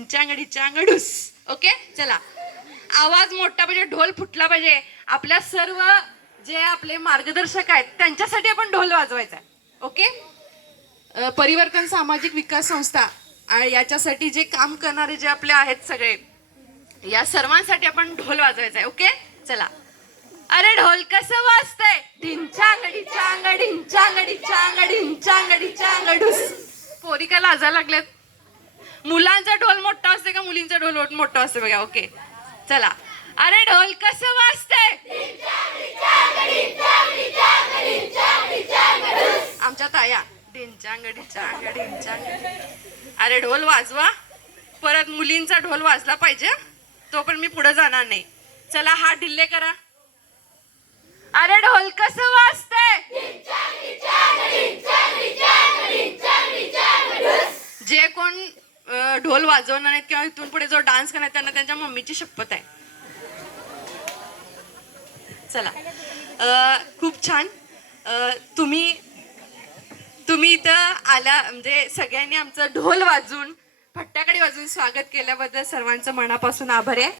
ढिंचांग ढिंचांग okay? चला. आवाज मोठा पाहिजे ढोल फुटला पाहिजे. आपल्या सर्व जे आपले मार्गदर्शक आहेत त्यांच्यासाठी आपण ढोल वाजवायचा आहे. ओके? परिवर्तन सामाजिक विकास संस्था याच्यासाठी जे काम करणारे जे आपले आहेत सगळे या सर्वांसाठी आपण ढोल वाजवायचा आहे. ओके? चला. अरे ढोल कसं वाजतंय? ढिंचांग ढिंचांग ढिंचांग ढिंचांग ढिंचांग ढिंचांग ढुस पोरी का लाजायला लागल्यात? ढोल मोठा असते का? मुलींचा ढोल मोठा असते बघा ओके. चला. अरे ढोल कसं वाजतंय? आमच्या ताया ढिंचांग ढिंचांग ढिंचांग अरे ढोल वाजवा. परत मुलींचा ढोल वाजला पाहिजे. तो पण मी पुढे जाणार नाही. चला हा ढिल्ले करा. अरे ढोल कसं वाजतंय? जे कोण ढोल वाजवणार आहेत किंवा इथून पुढे जो डान्स करणार त्यांना त्यांच्या मम्मीची शपथ आहे. चला. खूप छान. तुम्ही तुम्ही इथं आल्या म्हणजे सगळ्यांनी आमचं ढोल वाजून फट्ट्याकडे वाजून स्वागत केल्याबद्दल सर्वांचं मनापासून आभार आहे.